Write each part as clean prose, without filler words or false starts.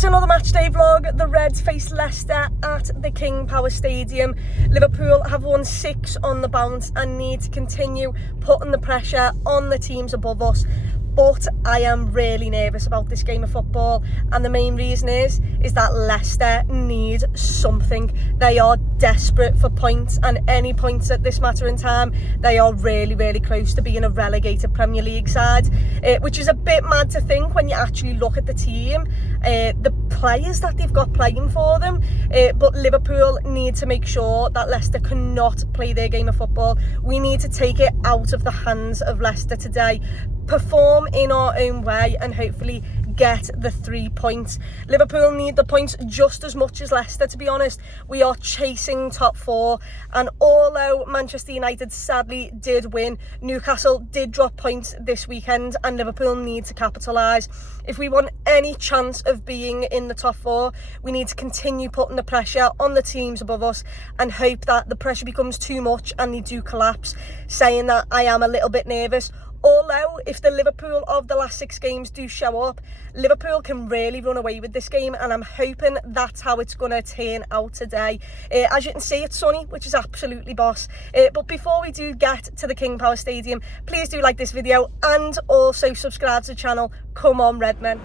guys, another matchday vlog. The Reds face Leicester at the King Power Stadium. Liverpool have won 6 on the bounce and need to continue putting the pressure on the teams above us. But I am really nervous about this game of football, and the main reason is that Leicester need something. They are desperate for points, and any points at this matter in time, they are really close to being a relegated Premier League side, which is a bit mad to think when you actually look at the team, the players that they've got playing for them. But Liverpool need to make sure that Leicester cannot play their game of football. We need to take it out of the hands of Leicester today, perform in our own way, and hopefully get the 3 points. Liverpool need the points just as much as Leicester, to be honest. We are chasing top 4, and although Manchester United sadly did win, Newcastle did drop points this weekend, and Liverpool need to capitalise. If we want any chance of being in the top 4, we need to continue putting the pressure on the teams above us and hope that the pressure becomes too much and they do collapse. Saying that, I am a little bit nervous. Although, if the Liverpool of the last 6 games do show up, Liverpool can really run away with this game, and I'm hoping that's how it's going to turn out today. As you can see, it's sunny, which is absolutely boss. But before we do get to the King Power Stadium, please do like this video and also subscribe to the channel. Come on, Redmen.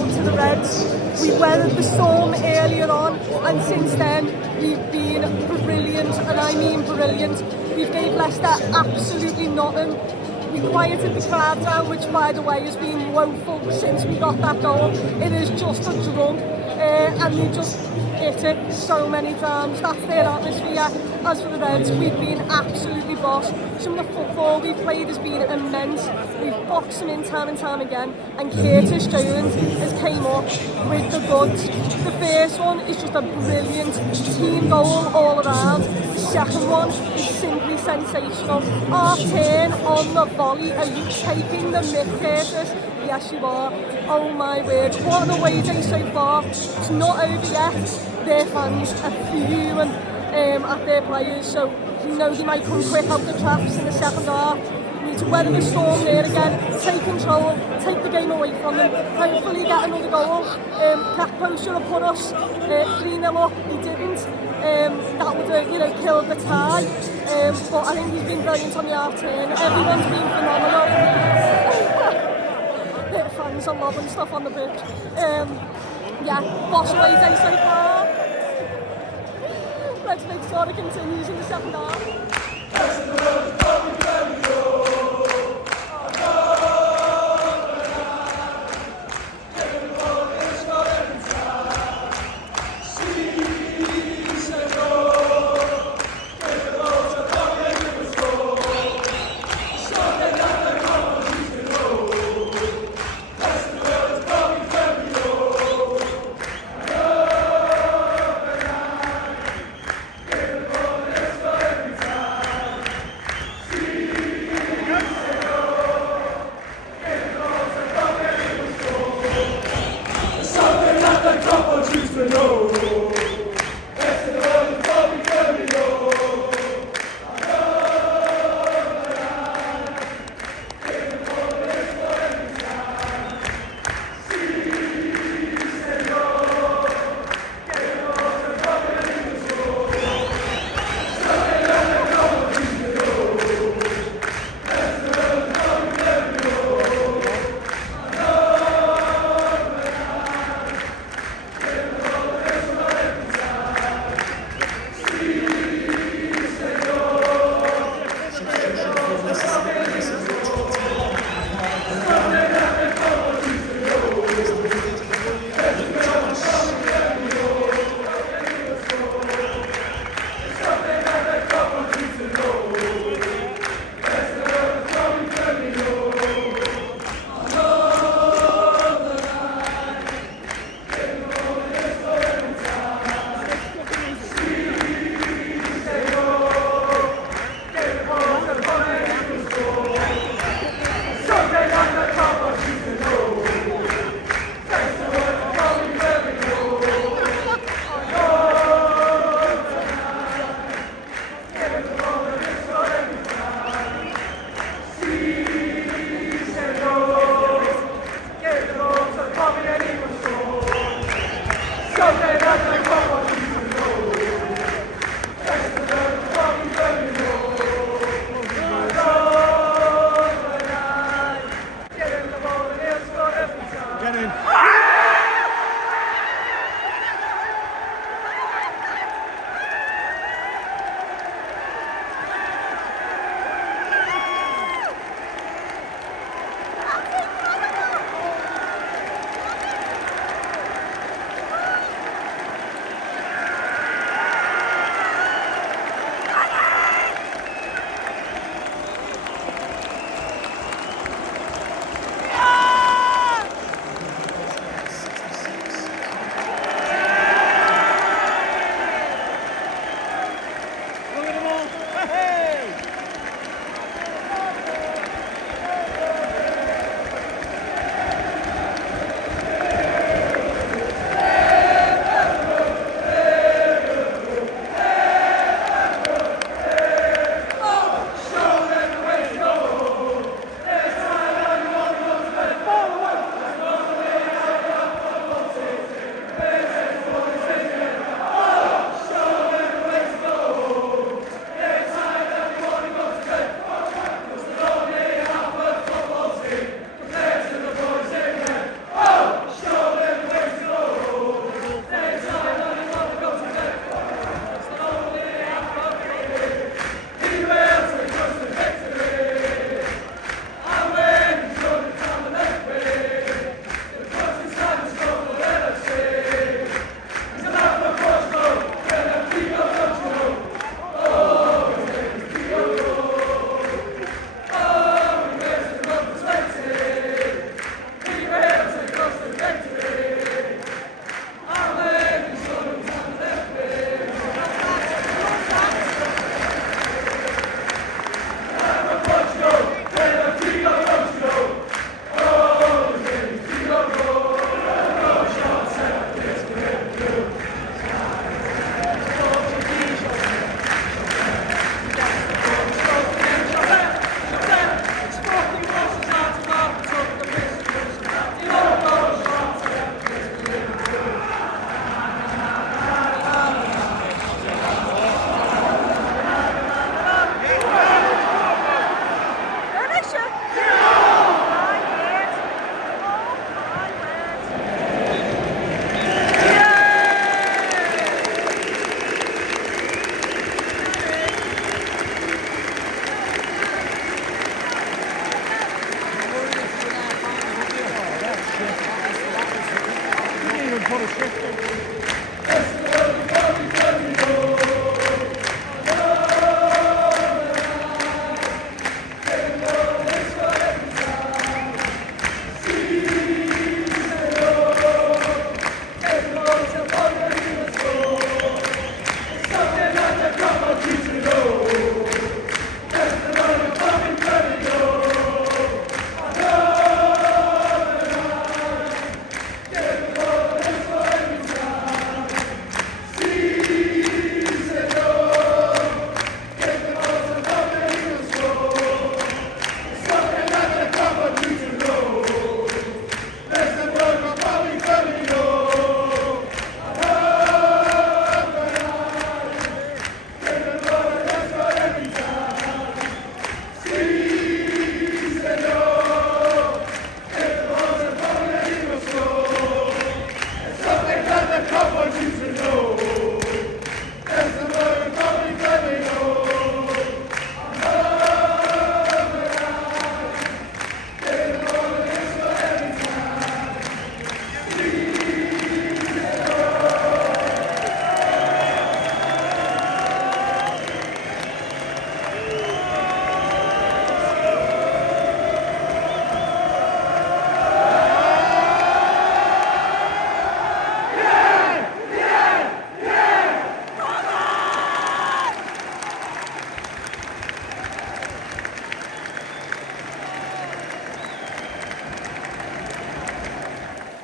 go to the Reds. We weathered the storm earlier on, and since then we've been brilliant, and I mean brilliant. We've gave Leicester absolutely nothing. We quieted the crowd down, which by the way has been woeful since we got that goal. It is just a drum, and they just hit it so many times. That's their atmosphere. As for the Reds, we've been absolutely boss. Some of the football we've played has been immense. We've boxed them in time and time again, and Curtis Jones has came up with the goods. The first one is just a brilliant team goal all around. The second one is simply sensational. Half turn on the volley, and you taking the mick, Curtis. Yes, you are. Oh my word, what an away day so far. It's not over yet. Their fans are fuming at their players, so you know they might come quick out the traps in the second half. We need to weather the storm there again, take control, take the game away from them, hopefully get another goal. Gakpo should have put us 3-0 up, he didn't. That would have killed the tie, but I think he's been brilliant on the half turn. Everyone's been phenomenal. The fans are loving stuff on the pitch. Yeah, boss away day so far. Let's make sure it continues in the second half.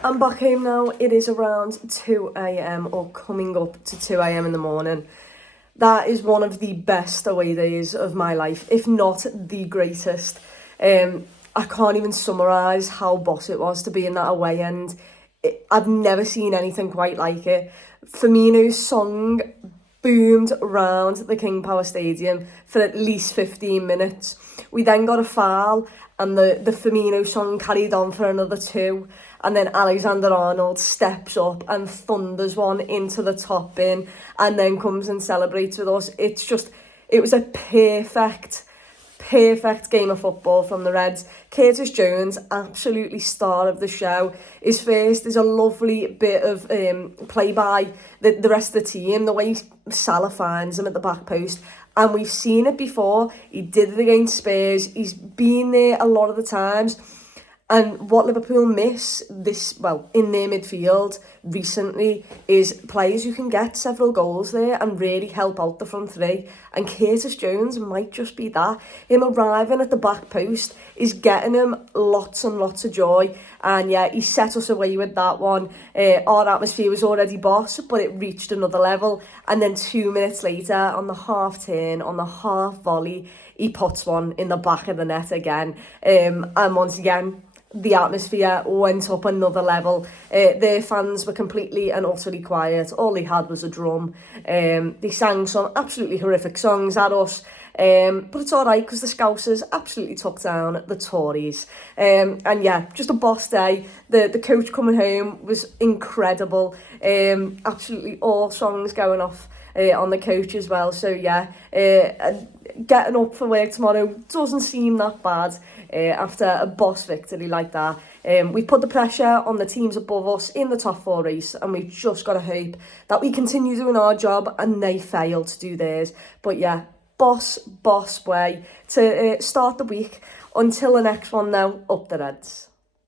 I'm back home now. It is around 2 a.m. or coming up to 2 a.m. in the morning. That is one of the best away days of my life, if not the greatest. I can't even summarise how boss it was to be in that away end. I've never seen anything quite like it. Firmino's song boomed round the King Power Stadium for at least 15 minutes. We then got a foul and the Firmino song carried on for another 2. And then Alexander-Arnold steps up and thunders one into the top bin and then comes and celebrates with us. It was a perfect game of football from the Reds. Curtis Jones, absolutely star of the show. His first is a lovely bit of play by the rest of the team, the way Salah finds him at the back post. And we've seen it before. He did it against Spurs. He's been there a lot of the times. And what Liverpool miss in their midfield recently is players who can get several goals there and really help out the front three. And Curtis Jones might just be that. Him arriving at the back post is getting him lots and lots of joy. And yeah, he set us away with that one. Our atmosphere was already boss, but it reached another level. And then 2 minutes later, on the half turn, on the half volley, he puts one in the back of the net again. And once again, the atmosphere went up another level. Their fans were completely and utterly quiet. All they had was a drum. They sang some absolutely horrific songs at us. But it's all right because the Scousers absolutely took down the Tories. And yeah, just a boss day. The coach coming home was incredible. Absolutely all songs going off on the coach as well. So yeah, getting up for work tomorrow doesn't seem that bad after a boss victory like that. We've put the pressure on the teams above us in the top 4 race, and we've just got to hope that we continue doing our job and they fail to do theirs. But yeah, boss way to start the week. Until the next one now, up the Reds.